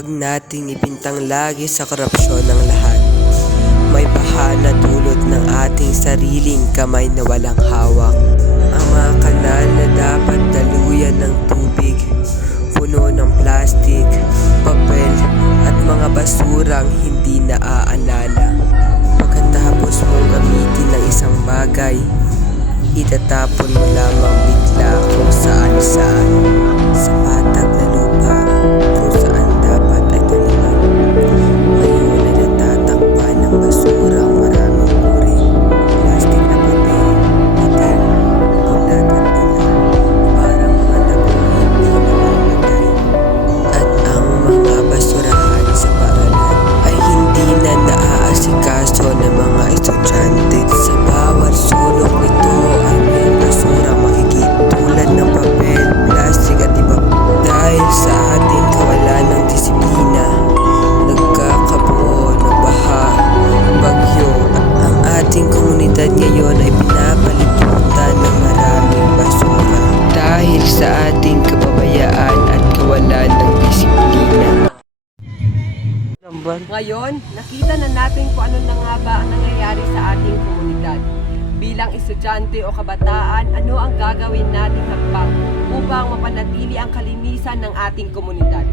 Huwag nating ipintang lagi sa korupsyon ng lahat. May bahana dulot ng ating sariling kamay na walang hawak. Ang mga kanal na dapat daluyan ng tubig, puno ng plastik, papel at mga basurang hindi naaalala. Pagkatapos mong gamitin ng isang bagay, itatapon mo lamang bigla kung saan-saan, sa patag na lupa kung saan dapat ay taniman. Ngayon ay natatakpan ng basurang maraming uri, plastik na puti, itim, ulat at ilaw, parang mga dabong hindi namamatay. At ang mga basurahan sa paaralan ay hindi na naaasikaso ng mga estudyante. Sa bawat sulok nito ay may basura makikita tulad ng papel, plastik at iba. Dahil sa ating kawalan ng disiplina, nagkakabuo ng baha, bagyo. Ang ating komunidad ngayon ay pinapalibutan ng maraming basura dahil sa ating kapabayaan at kawalan ng disiplina. Ngayon, nakita na natin kung ano na nga ba ang nangyayari sa ating komunidad. Bilang estudyante o kabataan, ano ang gagawin nating hakbang upang mapanatili ang kalinisan ng ating komunidad?